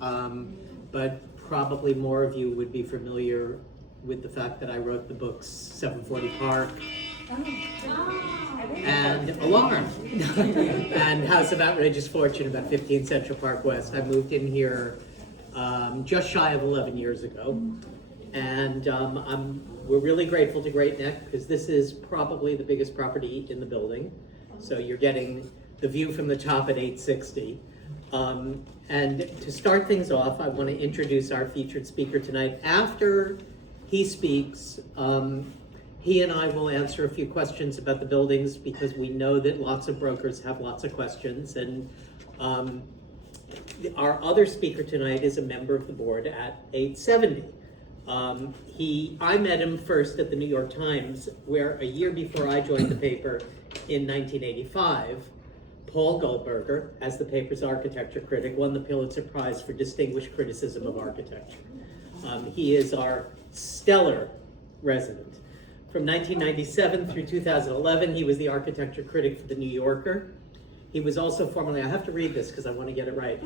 But probably more of you would be familiar with the fact that I wrote the books 740 Park and Alarm and House of Outrageous Fortune about 15 Central Park West. I moved in here just shy of 11 years ago, and we're really grateful to Great Neck because this is probably the biggest property in the building. So you're getting the view from the top at 860. And to start things off, I want to introduce our featured speaker tonight. After he speaks, he and I will answer a few questions about the buildings because we know that lots of brokers have lots of questions. And our other speaker tonight is a member of the board at 870. I met him first at the New York Times, where a year before I joined the paper in 1985, Paul Goldberger, as the paper's architecture critic, won the Pulitzer Prize for Distinguished Criticism of Architecture. He is our stellar resident. From 1997 through 2011, he was the architecture critic for The New Yorker. He was also formerly, I have to read this because I want to get it right,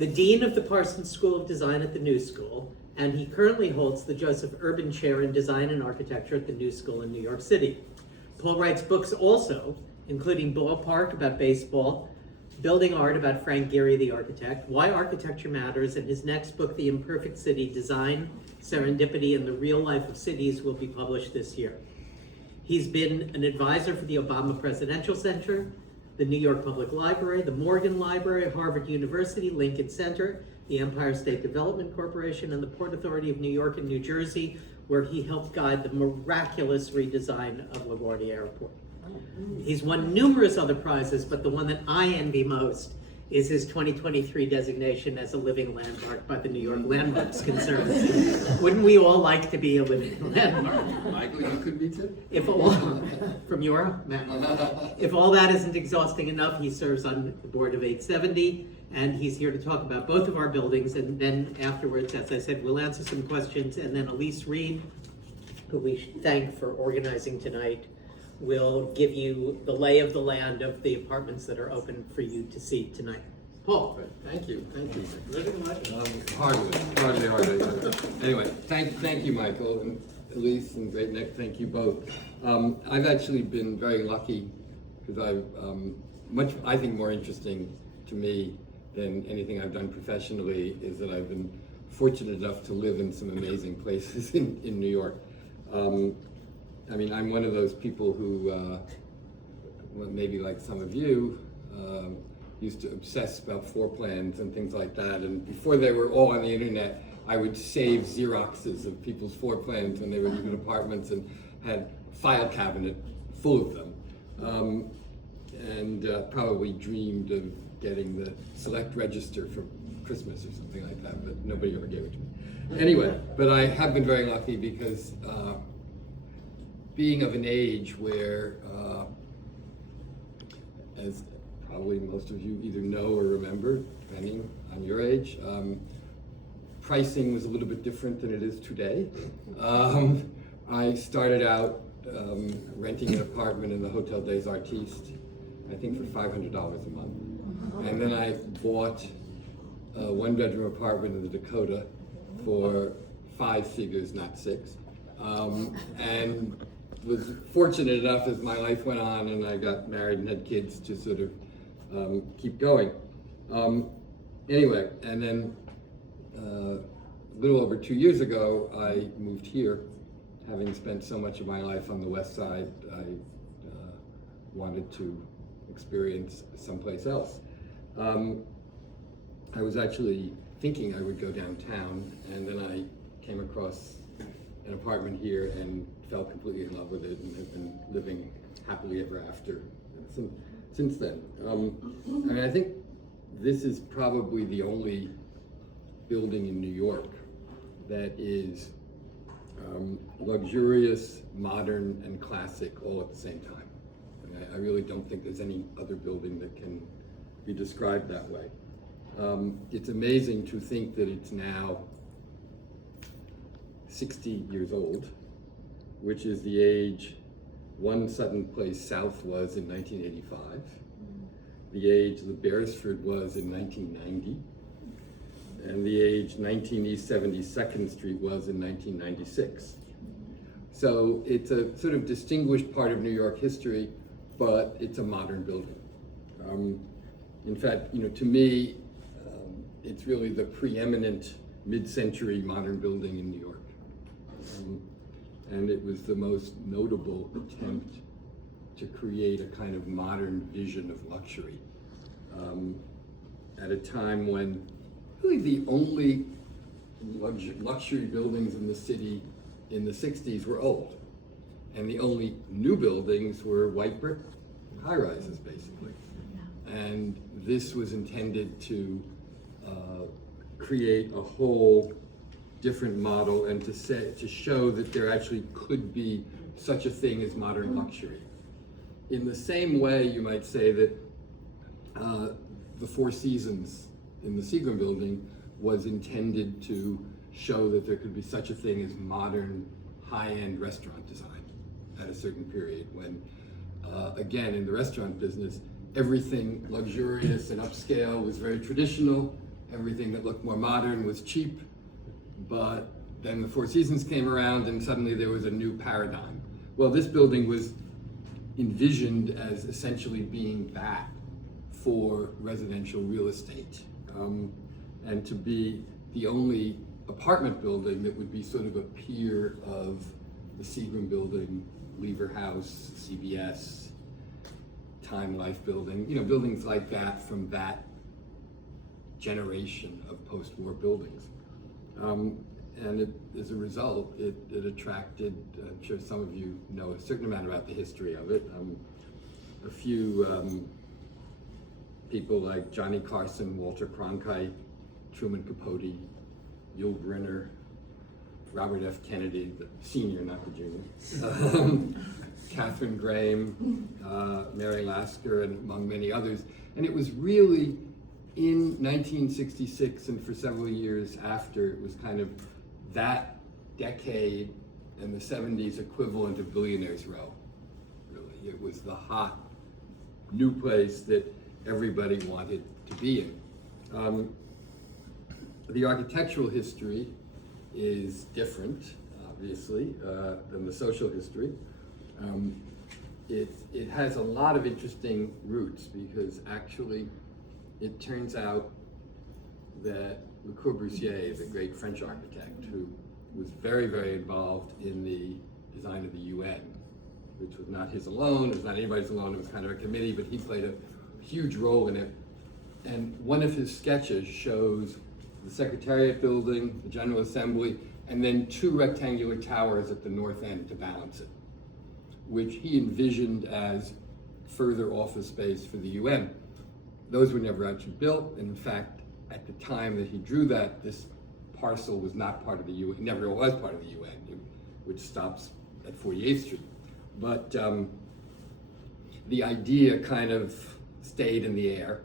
the Dean of the Parsons School of Design at the New School, and he currently holds the Joseph Urban Chair in Design and Architecture at the New School in New York City. Paul writes books also, including Ballpark about baseball, Building Art about Frank Gehry, the architect, Why Architecture Matters, and his next book, The Imperfect City, Design, Serendipity, and the Real Life of Cities, will be published this year. He's been an advisor for the Obama Presidential Center, the New York Public Library, the Morgan Library, Harvard University, Lincoln Center, the Empire State Development Corporation, and the Port Authority of New York and New Jersey, where he helped guide the miraculous redesign of LaGuardia Airport. He's won numerous other prizes, but the one that I envy most is his 2023 designation as a living landmark by the New York Landmarks Conservancy. Wouldn't we all like to be a living landmark? Michael, you could be too. If all, from your mouth. If all that isn't exhausting enough, he serves on the board of 870, and he's here to talk about both of our buildings, and then afterwards, as I said, we'll answer some questions, and then Elise Reed, who we thank for organizing tonight, will give you the lay of the land of the apartments that are open for you to see tonight. Paul. Thank you. Hardly. Anyway, thank you, Michael, and Elise and Great Neck, thank you both. I've actually been very lucky because I think more interesting to me than anything I've done professionally is that I've been fortunate enough to live in some amazing places in New York. I'm one of those people who, maybe like some of you, used to obsess about floor plans and things like that. And before they were all on the internet, I would save Xeroxes of people's floor plans when they were living in apartments and had a file cabinet full of them. And probably dreamed of getting the select register for Christmas or something like that, but nobody ever gave it to me. Anyway, but I have been very lucky because being of an age where, as probably most of you either know or remember, depending on your age, pricing was a little bit different than it is today. I started out renting an apartment in the Hotel des Artistes, I think for $500 a month. And then I bought a one-bedroom apartment in the Dakota for 5 figures, not 6. And was fortunate enough as my life went on and I got married and had kids to sort of keep going. Anyway, and then a little over 2 years ago, I moved here. Having spent so much of my life on the West Side, I wanted to experience someplace else. I was actually thinking I would go downtown, and then I came across an apartment here and fell completely in love with it and have been living happily ever after since then. I think this is probably the only building in New York that is luxurious, modern, and classic all at the same time. I really don't think there's any other building that can be described that way. It's amazing to think that it's now 60 years old, which is the age One Sutton Place South was in 1985, the age the Beresford was in 1990, and the age 19 East 72nd Street was in 1996. So it's a sort of distinguished part of New York history, but it's a modern building. In fact, to me, it's really the preeminent mid-century modern building in New York. And it was the most notable attempt to create a kind of modern vision of luxury at a time when really the only luxury buildings in the city in the 60s were old. And the only new buildings were white brick high-rises, basically. And this was intended to create a whole different model and to show that there actually could be such a thing as modern luxury. In the same way, you might say that the Four Seasons in the Seagram building was intended to show that there could be such a thing as modern high-end restaurant design at a certain period when, again, in the restaurant business, everything luxurious and upscale was very traditional. Everything that looked more modern was cheap. But then the Four Seasons came around and suddenly there was a new paradigm. Well, this building was envisioned as essentially being that for residential real estate, and to be the only apartment building that would be sort of a peer of the Seagram building, Lever House, CBS, Time Life building, buildings like that from that generation of post-war buildings. And as a result, it attracted, I'm sure some of you know a certain amount about the history of it. A few people like Johnny Carson, Walter Cronkite, Truman Capote, Yul Brynner, Robert F. Kennedy, the senior, not the junior, Catherine Graham, Mary Lasker, and among many others. And it was really in 1966 and for several years after, it was kind of that decade and the 70s equivalent of Billionaires Row, really. It was the hot new place that everybody wanted to be in. The architectural history is different, obviously, than the social history. It has a lot of interesting roots because actually it turns out that Le Corbusier, the great French architect, who was very, very involved in the design of the UN, which was not his alone, it was not anybody's alone, it was kind of a committee, but he played a huge role in it. And one of his sketches shows the Secretariat building, the General Assembly, and then two rectangular towers at the north end to balance it, which he envisioned as further office space for the UN. Those were never actually built, and in fact, at the time that he drew that, this parcel was not part of the UN, never was part of the UN, which stops at 48th Street. But the idea kind of stayed in the air,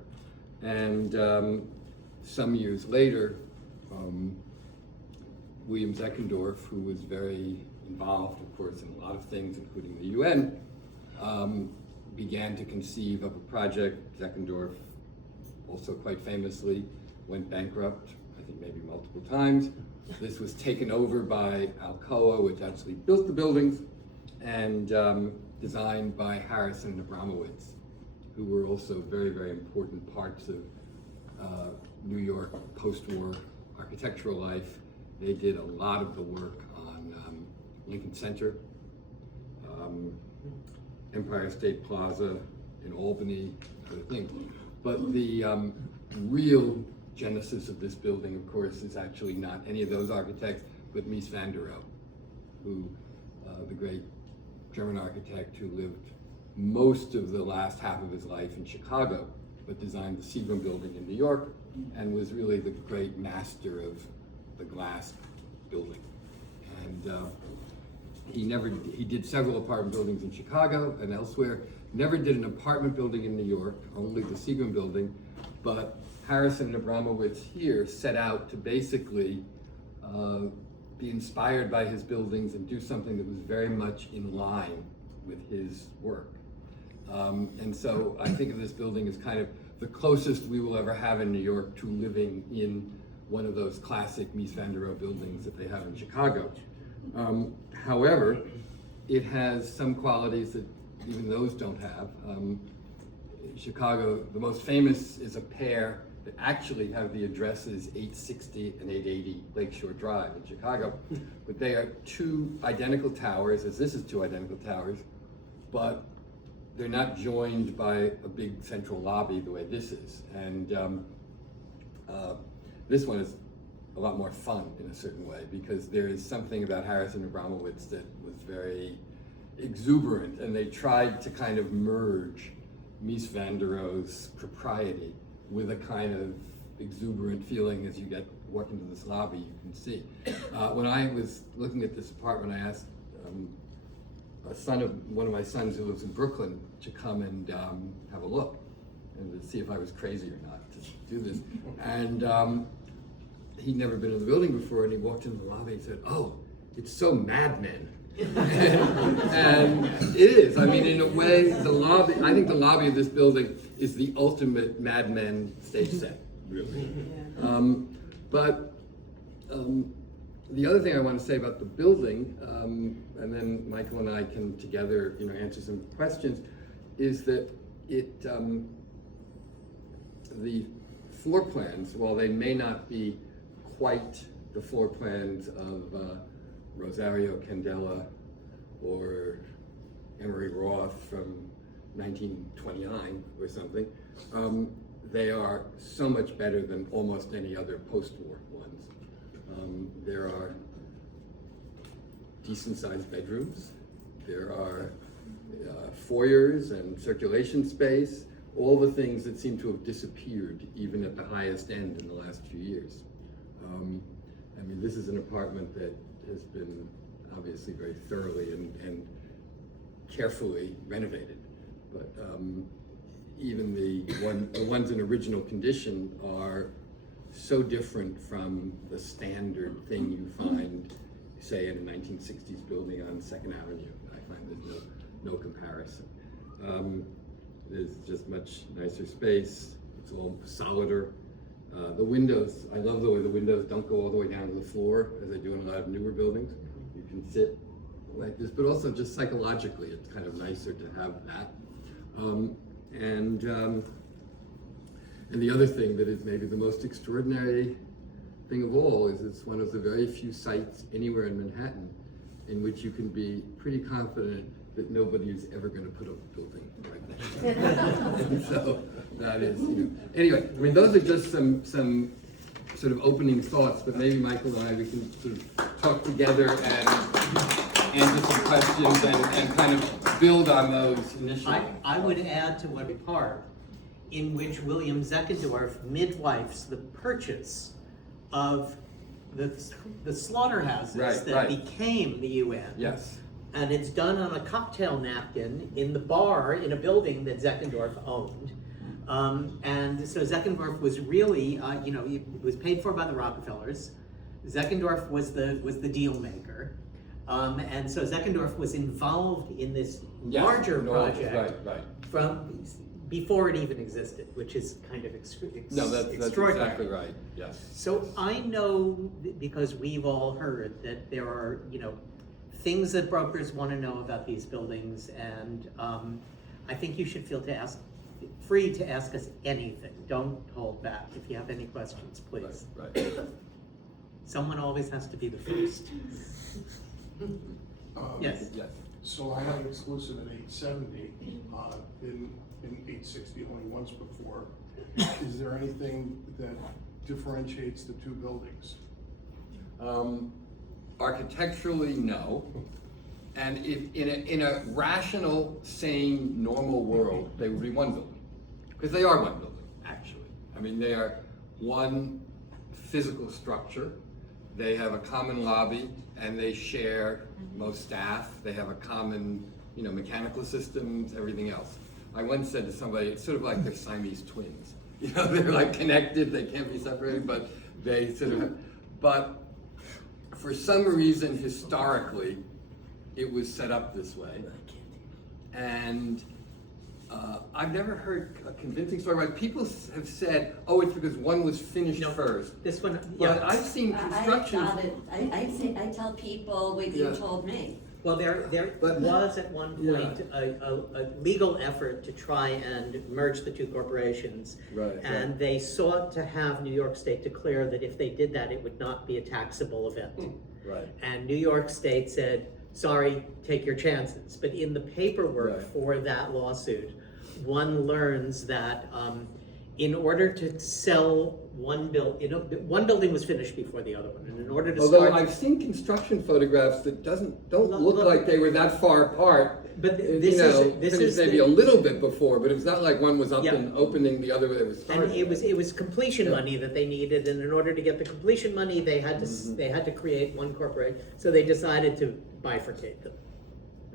and some years later, William Zeckendorf, who was very involved, of course, in a lot of things, including the UN, began to conceive of a project. Zeckendorf also quite famously went bankrupt, I think maybe multiple times. This was taken over by Alcoa, which actually built the buildings, and designed by Harrison and Abramowitz, who were also very, very important parts of New York post-war architectural life. They did a lot of the work on Lincoln Center, Empire State Plaza in Albany, other things. But the real genesis of this building, of course, is actually not any of those architects, but Mies van der Rohe, who, the great German architect who lived most of the last half of his life in Chicago, but designed the Seagram building in New York, and was really the great master of the glass building. And he did several apartment buildings in Chicago and elsewhere, never did an apartment building in New York, only the Seagram building, but Harrison and Abramowitz here set out to basically be inspired by his buildings and do something that was very much in line with his work. And so I think of this building as kind of the closest we will ever have in New York to living in one of those classic Mies van der Rohe buildings that they have in Chicago. However, it has some qualities that even those don't have. Chicago, the most famous is a pair that actually have the addresses 860 and 880 Lakeshore Drive in Chicago. But they are two identical towers, as this is two identical towers, but they're not joined by a big central lobby the way this is. And this one is a lot more fun in a certain way, because there is something about Harrison Abramowitz that was very exuberant, and they tried to kind of merge Mies van der Rohe's propriety with a kind of exuberant feeling as you walk into this lobby, you can see. When I was looking at this apartment, I asked one of my sons who lives in Brooklyn to come and have a look and to see if I was crazy or not to do this. And he'd never been in the building before, and he walked into the lobby and said, "Oh, it's so Mad Men." And it is. I mean, in a way, I think the lobby of this building is the ultimate Mad Men stage set, really. But the other thing I want to say about the building, and then Michael and I can together, answer some questions, is that the floor plans, while they may not be quite the floor plans of Rosario Candela or Emery Roth from 1929 or something, they are so much better than almost any other post-war ones. There are decent-sized bedrooms. There are foyers and circulation space, all the things that seem to have disappeared even at the highest end in the last few years. I mean, this is an apartment that has been obviously very thoroughly and carefully renovated, but even the ones in original condition are so different from the standard thing you find, say, in a 1960s building on 2nd Avenue. I find there's no comparison. There's just much nicer space. It's all solider. The windows, I love the way the windows don't go all the way down to the floor, as they do in a lot of newer buildings. You can sit like this, but also just psychologically, it's kind of nicer to have that. And the other thing that is maybe the most extraordinary thing of all is it's one of the very few sites anywhere in Manhattan in which you can be pretty confident that nobody is ever going to put up a building like that. And so that is, Anyway, I mean, those are just some sort of opening thoughts, but maybe Michael and I, we can sort of talk together and answer some questions and kind of build on those initially. I would add to what part in which William Zeckendorf midwifes the purchase of the slaughterhouses that became the UN. Yes. And it's done on a cocktail napkin in the bar in a building that Zeckendorf owned. And so Zeckendorf was really, it was paid for by the Rockefellers. Zeckendorf was the deal maker. And so Zeckendorf was involved in this larger project from before it even existed, which is kind of extraordinary. That's exactly right, yes. So I know, because we've all heard that there are, things that brokers want to know about these buildings, and I think you should feel free to ask us anything. Don't hold back. If you have any questions, please. Right. Someone always has to be the first. Yes. So I have an exclusive at 870, in 860 only once before. Is there anything that differentiates the two buildings? Architecturally, no. And if in a rational, sane, normal world, they would be one building. Because they are one building, actually. I mean, they are one physical structure. They have a common lobby, and they share most staff. They have a common, mechanical systems, everything else. I once said to somebody, it's sort of like they're Siamese twins. They're like connected, they can't be separated, but they sort of, but for some reason, historically, it was set up this way. And I've never heard a convincing story. Like people have said, "Oh, it's because one was finished No. first." This one, But yeah. I've seen construction. I tell people what you Yeah. told me. Well, there But- was at one Yeah. point a legal effort to try and merge the two corporations. Right, And right. they sought to have New York State declare that if they did that, it would not be a taxable event. Right. And New York State said, sorry, take your chances. But in the paperwork Right. for that lawsuit, one learns that in order to sell one one building was finished before the other one, and in order to Although start. I've seen construction photographs that don't look Look- like they were that far apart. But You this know, is finished maybe the- a little bit before, but it's not like one was up Yeah. and opening, the other way was starting. And it was completion Yeah. money that they needed, and in order to get the completion money, they had to Mm-hmm. they had to create one corporation. So they decided to bifurcate them,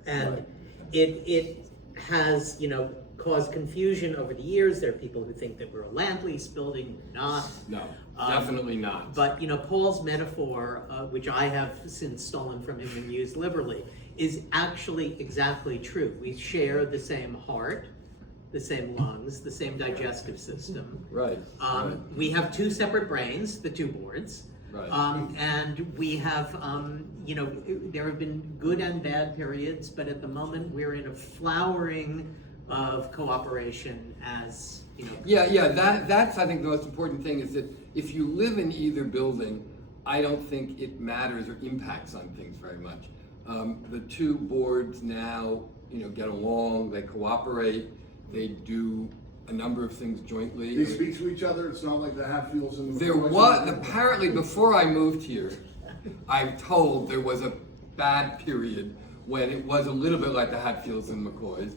and Right. it has caused confusion over the years. There are people who think that we're a land lease building, not. No, Um, definitely not. But Paul's metaphor, which I have since stolen from him and used liberally, is actually exactly true. We share the same heart, the same lungs, the same digestive system. Right. Right. We have two separate brains, the two boards. Right. And we have, there have been good and bad periods, but at the moment we're in a flowering of cooperation as, Yeah, that's I think the most important thing is that if you live in either building, I don't think it matters or impacts on things very much. The two boards now, get along, they cooperate, they do a number of things jointly. They speak to each other, it's not like the Hatfields and the. There was, apparently before I moved here, I'm told there was a bad period when it was a little bit like the Hatfields and McCoys.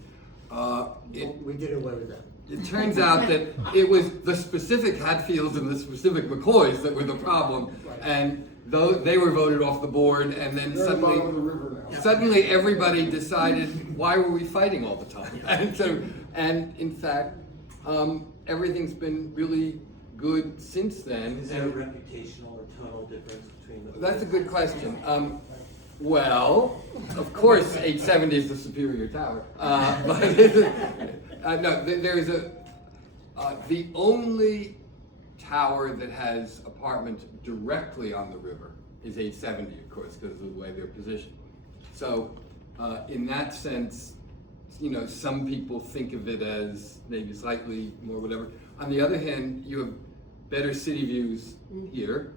we did away with that. It turns out that it was the specific Hatfields and the specific McCoys that were the problem, and they were voted off the board, and then They're at the bottom of the river now. suddenly everybody decided, why were we fighting all the time? And in fact, everything's been really good since then. Is there a reputational or tonal difference between the? That's a good question. Well, of course, 870 is the superior tower. But no, there is the only tower that has apartments directly on the river is 870, of course, because of the way they're positioned. So, in that sense, some people think of it as maybe slightly more whatever. On the other hand, you have better city views here.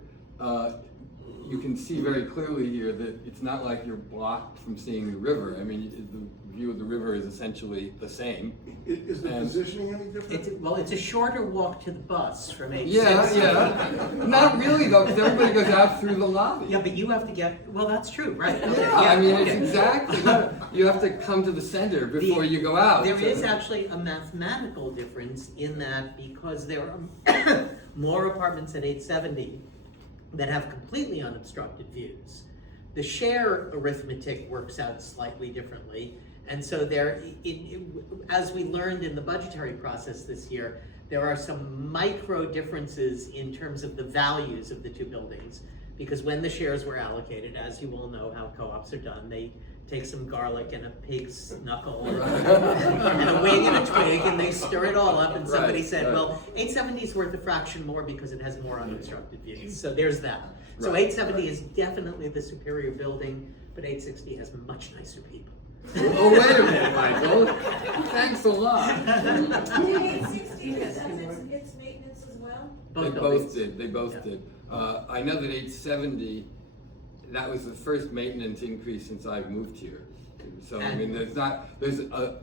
You can see very clearly here that it's not like you're blocked from seeing the river. I mean, the view of the river is essentially the same. Is the And- positioning any different? It's a shorter walk to the bus from 8 Yeah. Not really though, because everybody goes out through the lobby. Yeah, but you have to get, well, that's true, right? Yeah, I mean, it's okay. exactly, you have to come to the center before you go out. There So- is actually a mathematical difference in that because there are more apartments at 870 that have completely unobstructed views. The share arithmetic works out slightly differently. And so as we learned in the budgetary process this year, there are some micro differences in terms of the values of the two buildings. Because when the shares were allocated, as you all know how co-ops are done, they take some garlic and a pig's knuckle and a wing and a twig, and they stir it all up, and somebody Right, said, right. well, 870 is worth a fraction more because it has more unobstructed views. So there's that. So Right. 870 is definitely the superior building, but 860 has much nicer people. Oh, wait a minute, Michael. Thanks a lot. The 860, does its maintenance as well? They buildings. both Yeah. did. I know that 870, that was the first maintenance increase since I've moved here. So, I mean, there's a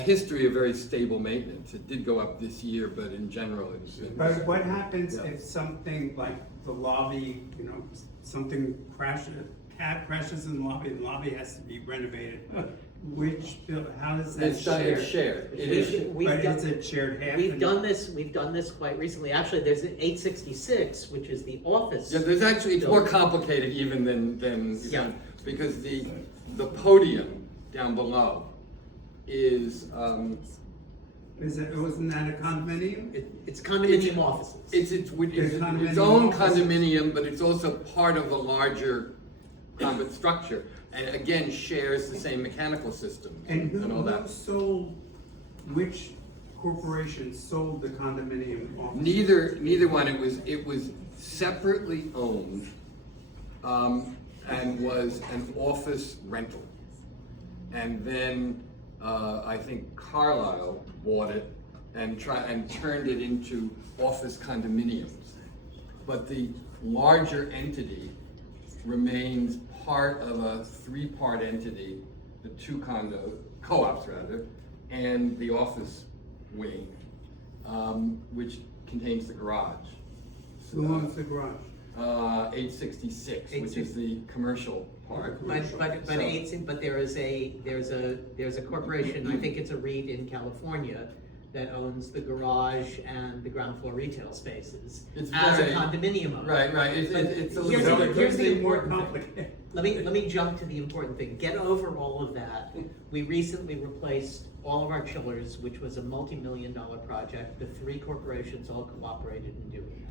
history of very stable maintenance. It did go up this year, but in general, it's been. But what happens Yeah. if something like the lobby, something crashes, cat crashes in the lobby has to be renovated? How does that It's share? shared. It is. We've But done- is it shared half? We've and- done this quite recently. Actually, there's an 866, which is the office. Yeah, there's actually, it's more building. complicated even than Yeah. because the podium down below is, Wasn't that a condominium? It's condominium offices. it's its condominium own offices. condominium, but it's also part of a larger structure. And again, shares the same mechanical system And and all that. who sold which corporation sold the condominium office? Neither one. It was separately owned, and was an office rental. And then I think Carlisle bought it and turned it into office condominiums. But the larger entity remains part of a three-part entity, the two co-ops rather, and the office wing, which contains the garage. Who owns the garage? 866, which is the commercial part. But there's a corporation, I think it's a REIT in California, that owns the garage and the ground floor retail spaces It's as a very- condominium owner. Right. It's a Here's little the- bit. here's the more important thing. complicated. Let me jump to the important thing. Get over all of that. We recently replaced all of our chillers, which was a multi-million-dollar project. The three corporations all cooperated in doing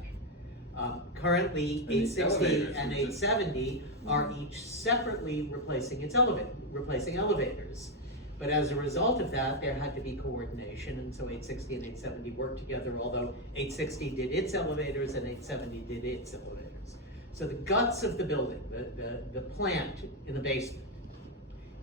that. Currently, And the 860 elevators, and which is- 870 are each separately replacing elevators. But as a result of that, there had to be coordination, and so 860 and 870 worked together, although 860 did its elevators and 870 did its elevators. So the guts of the building, the plant in the basement,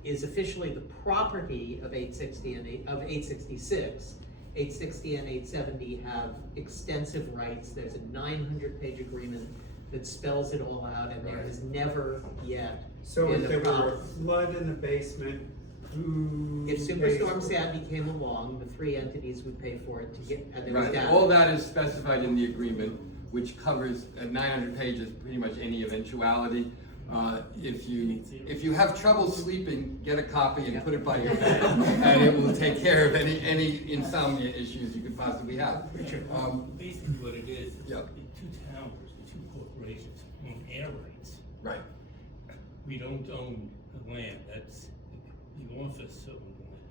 is officially the property of 860 and 866. 860 and 870 have extensive rights. There's a 900-page agreement that spells it all out, and there has never yet So been if a there were a problem. flood in the basement, who? If Superstorm Sandy came along, the three entities would pay for it to get, and there was Right, damage. all that is specified in the agreement, which covers 900 pages, pretty much any eventuality. If you have trouble sleeping, get a copy and put it by your bed, and it will take care of any insomnia issues you could possibly have. Basically what it is Yeah. the two towers, the two corporations own air rights. Right. We don't own the land, that's the office owns the land.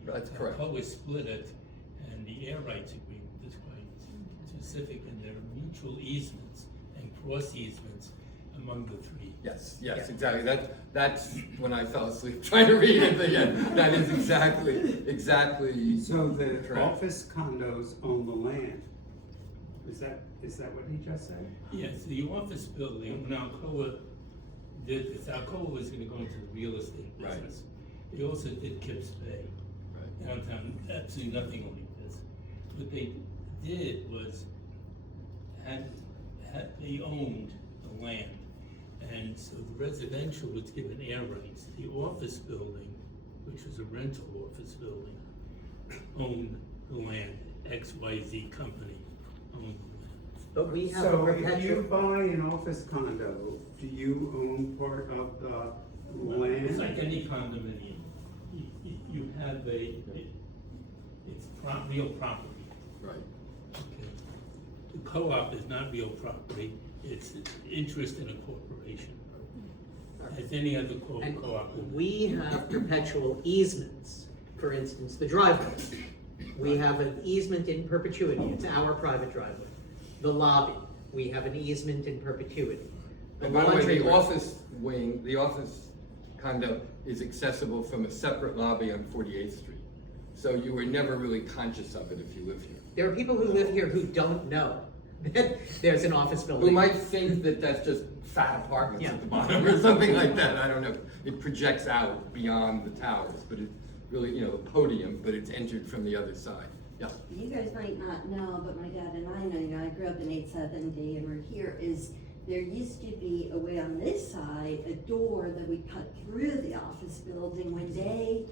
That's correct. Alcoa split it, and the air rights agreement is quite specific, and there are mutual easements and cross easements among the three. Yes, Yeah. exactly. That's when I fell asleep trying to read it again. That is exactly. So the correct. office condos own the land. Is that what he just said? Yes, the office building, when Alcoa did this, Alcoa was gonna go into the real estate Right. business. They also did Kips Bay. Right. Downtown, absolutely nothing like this. What they did was, they owned the land, and so the residential was given air rights. The office building, which was a rental office building, owned the land. XYZ company owned the land. But we have a So if you perpetual, buy an office condo, do you own part of the It's like land? any condominium. You have it's real property. Right. Okay. The co-op is not real property, it's interest in a corporation. As any other and co-op would. we have perpetual easements. For instance, the driveway. We have an easement in perpetuity. It's our private driveway. The lobby, we have an easement in perpetuity. And by the way, laundry the room. office wing, the office condo is accessible from a separate lobby on 48th Street. So you were never really conscious of it if you live here. There are people who live here who don't know that there's an office building. Who might think that that's just fat apartments Yeah. at the bottom or something like that, I don't know. It projects out beyond the towers, but it really, the podium, but it's entered from the other side. Yeah. You guys might not know, but my dad and I know, I grew up in 870 and we're here, there used to be a way on this side, a door that would cut through the office building. When they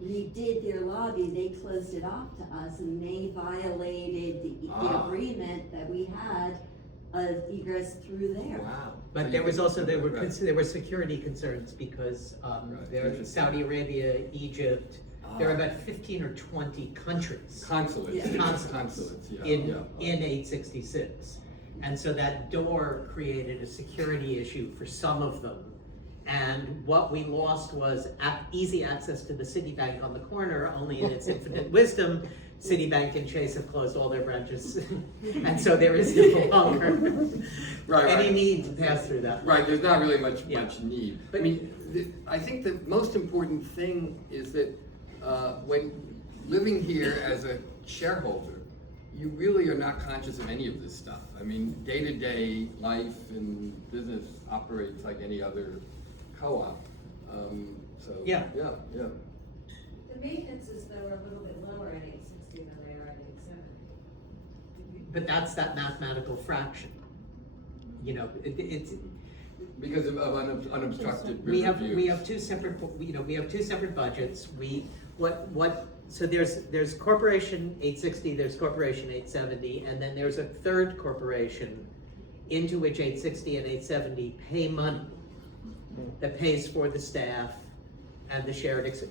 redid their lobby, they closed it off to us and they violated the agreement that we had of egress through there. Wow. But there was also, there were security concerns because Right, there, interesting. Saudi Arabia, Egypt, there are about 15 or 20 countries Consulates. Yeah. Consulates, yeah. in yeah. 866. And so that door created a security issue for some of them. And what we lost was easy access to the Citibank on the corner, only in its infinite wisdom, Citibank and Chase have closed all their branches. And so there is no longer Right, any right. need to pass through that. Right, there's not really much Yeah. need. But- I mean, I think the most important thing is that when living here as a shareholder, you really are not conscious of any of this stuff. I mean, day-to-day life and business operates like any other co-op. So Yeah. yeah. The maintenances though are a little bit lower at 860 than they are at 870. But that's that mathematical fraction. You know, it's, Because of unobstructed we river have, views. we have two separate, we have two separate budgets. So there's corporation 860, there's corporation 870, and then there's a third corporation into which 860 and 870 pay money that pays for the staff and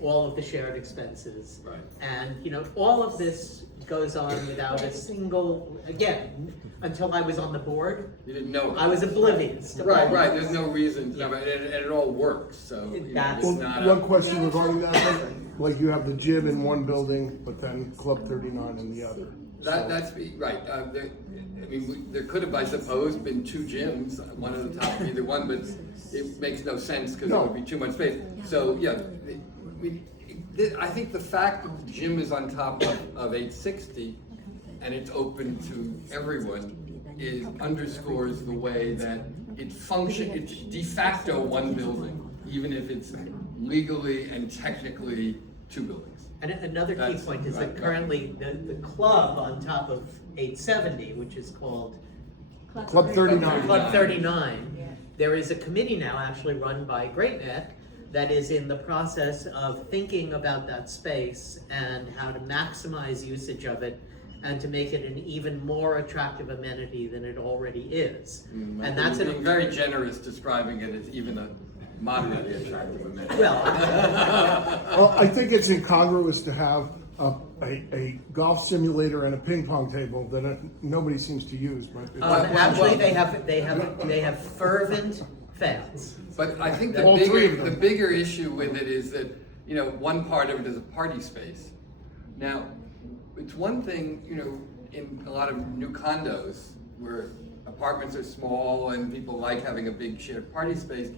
all of the shared expenses. Right. And, all of this goes on without a single, again, until I was on the board, You didn't know. I was oblivious to Right, all right, of there's this. no reason, Yeah. and it all works, so. That's- it's Well, not one a. question regarding that, like you have the gym in one building, but then Club 39 in the other. Right, there could have, I suppose, been two gyms, one at the top of either one, but it makes no sense because it would be too much space. So, yeah, I think the fact that the gym is on top of 860 and it's open to everyone underscores the way that it's de facto one building, even if it's legally and technically two buildings. And another key That's point is that right. currently the club on top of 870, which is called Club 39. Club 39, there is a committee now actually run by Great Neck that is in the process of thinking about that space and how to maximize usage of it and to make it an even more attractive amenity than it already is. And that's being very generous describing it as even a moderately attractive amenity. Well, I think it's incongruous to have a golf simulator and a ping pong table that nobody seems to use, but. Actually, they have fervent fans. But I think All three of the them. bigger issue with it is that, one part of it is a party space. Now, it's one thing, in a lot of new condos where apartments are small and people like having a big shared party space.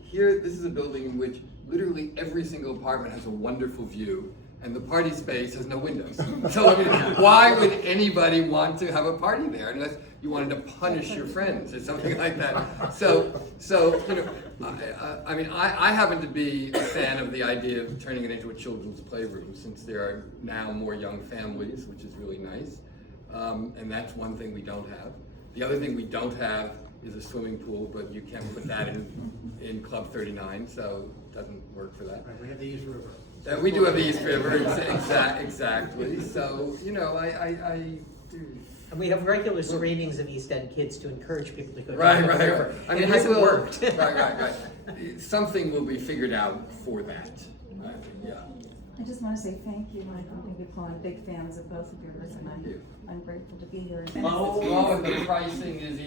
Here, this is a building in which literally every single apartment has a wonderful view and the party space has no windows. So why would anybody want to have a party there unless you wanted to punish your friends or something like that? So I happen to be a fan of the idea of turning it into a children's playroom since there are now more young families, which is really nice. And that's one thing we don't have. The other thing we don't have is a swimming pool, but you can't put that in Club 39, so it doesn't work for that. Right, we have the East River. We do have the East River, exactly. So, I do. And we have regular screenings of East End kids to encourage people to go Right. down the river. I mean, It hasn't worked. Right. Something will be figured out for that. Yeah. I just want to say thank you, Michael. I think we've been big fans of both of yours, and I'm grateful to be here. And the pricing is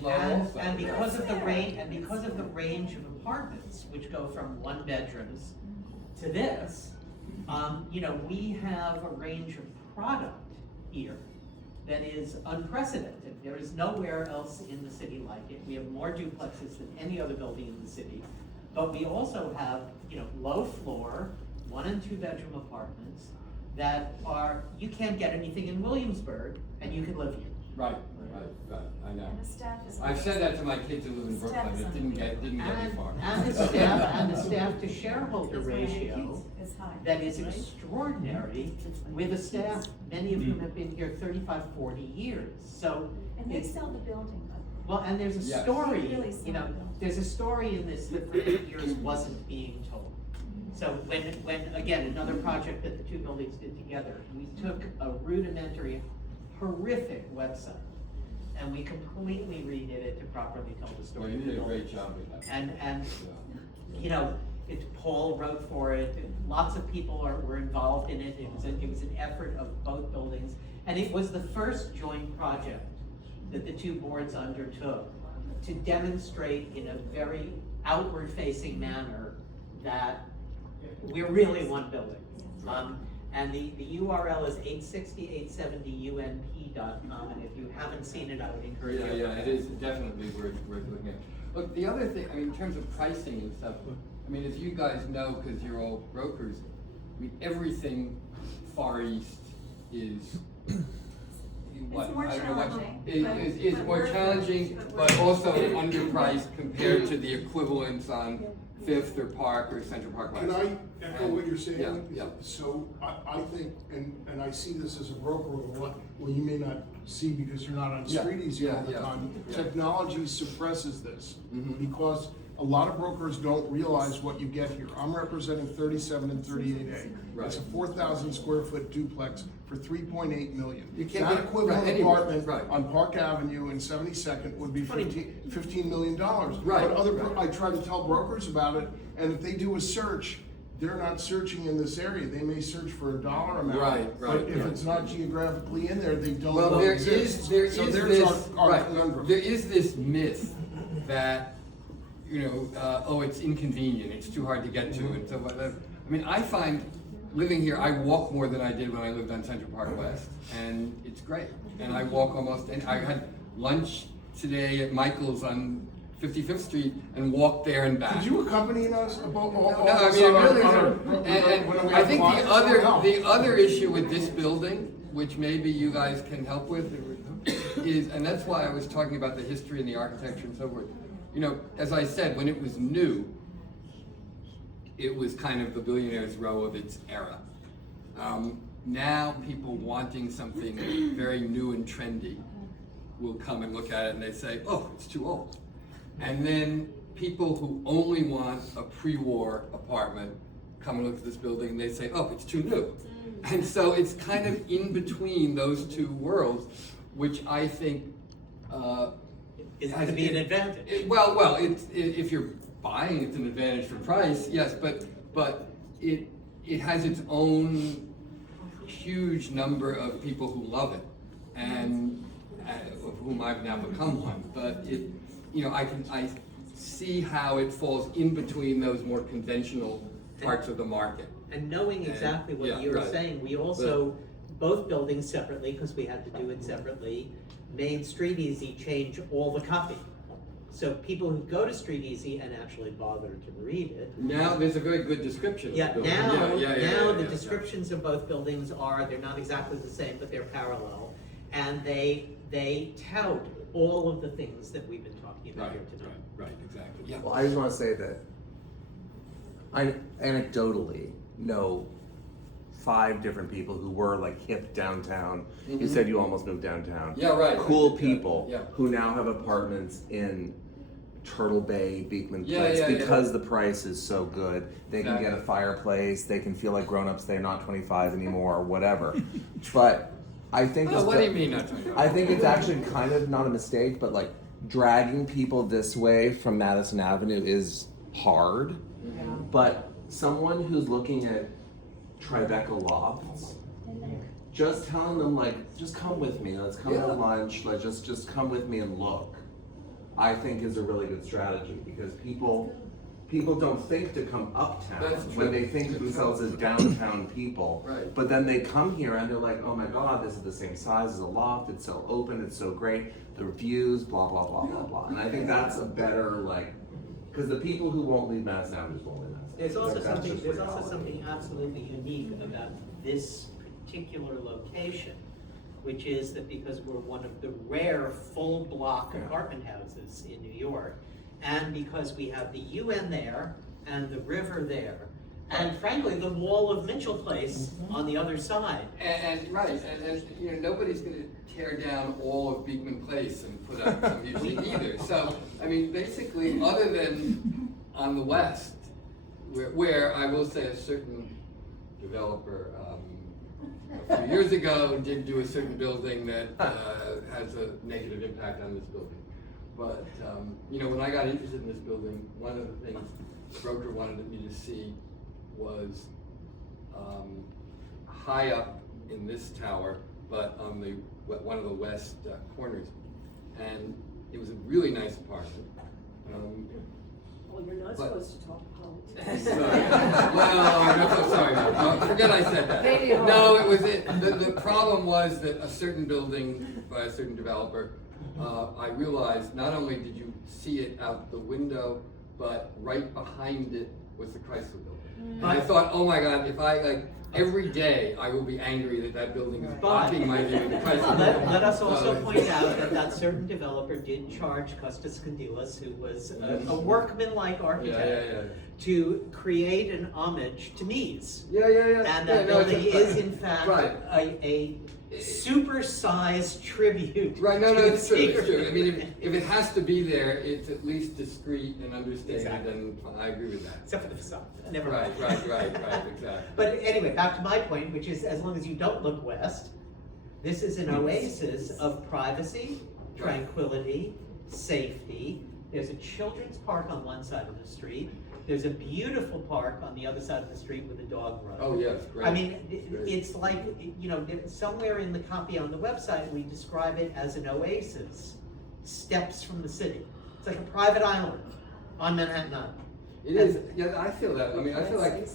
low also. And because of the range of apartments, which go from one bedrooms to this, we have a range of product here that is unprecedented. There is nowhere else in the city like it. We have more duplexes than any other building in the city, but we also have, low floor, 1 and 2 bedroom apartments that you can't get anything in Williamsburg, and you can live here. Right, I know. And the staff is. I've said that to my kids who live in Brooklyn, it didn't get me far. And the staff to shareholder ratio Is high. that is extraordinary with a staff, many of whom have been here 35, 40 years. So And they it's, sell the building, but well, and there's a Yes. story, They really sell it. there's a story in this that for 8 years wasn't being told. So when again, another project that the two buildings did together, we took a rudimentary, horrific website and we completely redid it to properly tell the Well, story. you of the did a building. great job with that. And Yeah. Paul wrote for it, lots of people were involved in it. It was an effort of both buildings. And it was the first joint project that the two boards undertook to demonstrate in a very outward-facing manner that we're really one building. And the URL is 860-870-UNP.com, and if you haven't seen it, I would encourage you. Yeah, it is definitely worth looking at. Look, the other thing, in terms of pricing and stuff, as you guys know, because you're all brokers, I mean, everything Far East is. What, more I don't know what, challenging, is but more worth it. challenging, but also underpriced compared to the equivalents on Fifth or Park or Central Park West. Can I echo what you're saying? Yeah, yeah. So I think, and I see this as a broker, well, you may not see because you're not on Yeah, Street Easy all the yeah, time. yeah. Technology suppresses this Mhm. because a lot of brokers don't realize what you get here. I'm representing 37 and 38A. Right. It's a 4,000 square foot duplex for 3.8 million. You can't That get- equivalent right, anywhere, apartment right. on Park Avenue and 72nd would be $15 million. Right, But right. I try to tell brokers about it, and if they do a search, they're not searching in this area. They may search for a dollar amount. Right, But right, if right. it's not geographically in there, they don't Well, there exist. is, there So is there's this, our right, conundrum. there is this myth that, you know, oh, it's inconvenient, it's too hard to get to, and so whatever. I mean, I find, living here, I walk more than I did when I lived on Central Park West, and it's great. And I walk almost, and I had lunch today at Michael's on 55th Street and walked there and back. Could you accompany us? No, I mean, it really is, and I think the other issue with this building, which maybe you guys can help with, is, and that's why I was talking about the history and the architecture and so forth. You know, as I said, when it was new, it was kind of the billionaire's row of its era. Now people wanting something very new and trendy will come and look at it and they say, oh, it's too old. And then people who only want a pre-war apartment come and look at this building and they say, oh, it's too new. And so it's kind of in between those two worlds, which I think Is going to be an advantage. well, if you're buying, it's an advantage for price, yes, but it has its own huge number of people who love it, and of whom I've now become one. But it, you know, I see how it falls in between those more conventional parts of the market. And knowing exactly what yeah, you were right. saying, we also, both buildings separately, because we had to do it separately, made Street Easy change all the copy. So people who go to Street Easy and actually bother to read it. Now there's a very good description of the building. Now the yeah. descriptions of both buildings are, they're not exactly the same, but they're parallel. And they tout all of the things that we've been talking about here tonight. Right, exactly. Yeah. Well, I just want to say that I anecdotally know 5 different people who were like hip downtown. You said you almost moved downtown. Yeah, right. Cool Yeah, people yeah. who now have apartments in Turtle Bay, Beekman Yeah, Place, yeah, yeah. because the price is so good. They can get a Exactly. fireplace. They can feel like grown-ups. They're not 25 anymore, or whatever. But I think Oh, this what do you mean not 25? I think it's actually kind of not a mistake, but like dragging people this way from Madison Avenue is hard. But someone who's looking at Tribeca Lofts, just telling them like, just come with me, let's come to lunch, like just come with me and look, I think is a really good strategy, because people don't think to come uptown That's when true. they think of themselves as downtown people. Right. But then they come here and they're like, oh my god, this is the same size as a loft, it's so open, it's so great, the reviews, blah blah blah blah blah. And I think that's a better like, because the people who won't leave Madison Avenue just won't leave Madison. There's also Like, that's something, just there's also reality. something absolutely unique about this particular location, which is that because we're one of the rare full block apartment houses in New York, and because we have the UN there and the river there, and frankly, the wall of Mitchell Place on the other side. And you know, nobody's going to tear down all of Beekman Place and put up some music either. So, I mean, basically, other than on the west, where I will say a certain developer a few years ago did do a certain building that has a negative impact on this building. But, you know, when I got interested in this building, one of the things the broker wanted me to see was high up in this tower, but on the one of the west corners. And it was a really nice apartment. Well, you're not But- supposed to talk politics. Well, I'm so sorry. No, forget I said that. Maybe it No, it was it. The problem was that a certain building by a certain developer, I realized not only did you see it out the window, but right behind it was the Chrysler Building. And I thought, oh my God, if every day I will be angry that building is blocking my view of the Chrysler Building. Let us also point out that certain developer did charge Costas Condilas, who was a workman-like architect, to create an homage to Mies. And that building is in fact a super-sized tribute. Right, no, to it's true, Seeger. it's true. I mean, if it has to be there, it's at least discreet and understated, Exactly. and I agree with that. Except for the facade. Never mind. Right, exactly. But anyway, back to my point, which is as long as you don't look west, this is an oasis of privacy, tranquility, safety. There's a children's park on one side of the street. There's a beautiful park on the other side of the street with a dog run. Oh, yes, great. I mean, Great. it's like, somewhere in the copy on the website, we describe it as an oasis, steps from the city. It's like a private island on Manhattan Island. It is, yeah, I feel that. I mean, I feel like,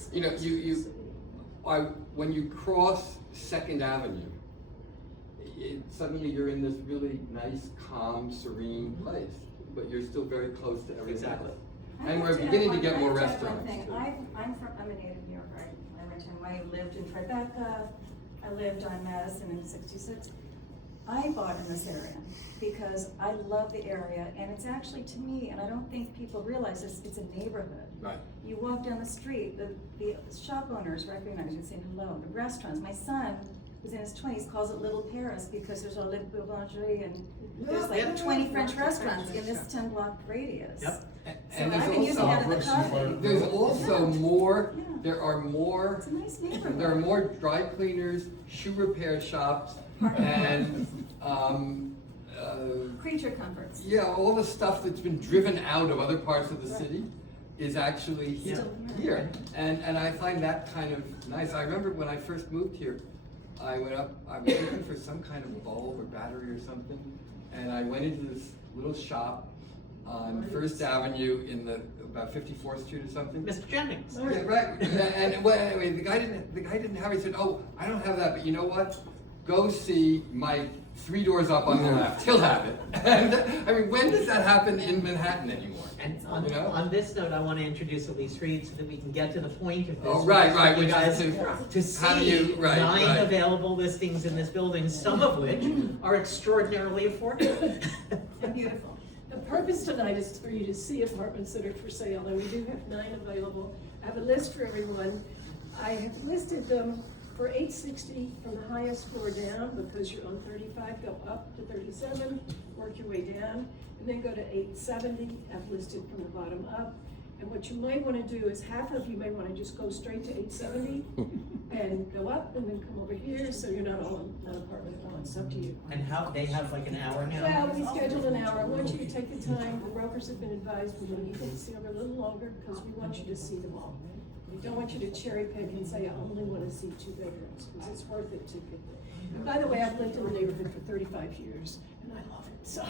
when you cross 2nd Avenue, suddenly you're in this really nice, calm, serene place, but you're still very close to everything. Exactly. else. And we're beginning to get more I have to add restaurants. one thing. too. I'm a native New Yorker. I lived in Tribeca. I lived on Madison in '66. I bought in this area because I love the area, and it's actually, to me, and I don't think people realize this, it's a neighborhood. Right. You walk down the street, the shop owners recognize you and say hello. The restaurants, my son, who's in his 20s, calls it Little Paris because there's a Le Boulangerie and there's like 20 French restaurants in this 10-block radius. Yep. So I've been using that at the coffee. There's also more, Yeah. there are more, It's a nice neighborhood. there are more dry cleaners, shoe repair shops, and, Creature comforts. yeah, all the stuff that's been driven out of other parts of the city is actually Still here. And I find that kind of nice. I remember when I first moved here, I was looking for some kind of bulb or battery or something, and I went into this little shop on 1st Avenue in about 54th Street or something. Mr. Jennings. Yeah, right. And well, anyway, the guy didn't have it. He said, "Oh, I don't have that, but you know what? Go see my 3 doors up on the left. He'll have it." And I mean, when does that happen in Manhattan anymore? And on, You know? on this note, I want to introduce Elise Reed so that we can get to the point of this. Oh, right, which is right, for you which guys is to how do see you- right, 9 right. available listings in this building, some of which are extraordinarily affordable. And beautiful. The purpose tonight is for you to see apartments that are for sale, and we do have 9 available. I have a list for everyone. I have listed them for $860 from the highest floor down, because you're on 35, go up to 37, work your way down, and then go to $870, I've listed from the bottom up. And what you might want to do is, half of you may want to just go straight to $870 and go up and then come over here, so you're not all in one apartment at once. It's up to you. And how, they have like an hour now? Well, we scheduled an hour. I want you to take the time. The brokers have been advised we want you to see over a little longer because we want you to see them all. We don't want you to cherry pick and say, I only want to see 2 bedrooms, because it's worth it to pick them. And by the way, I've lived in the neighborhood for 35 years and I love it, so.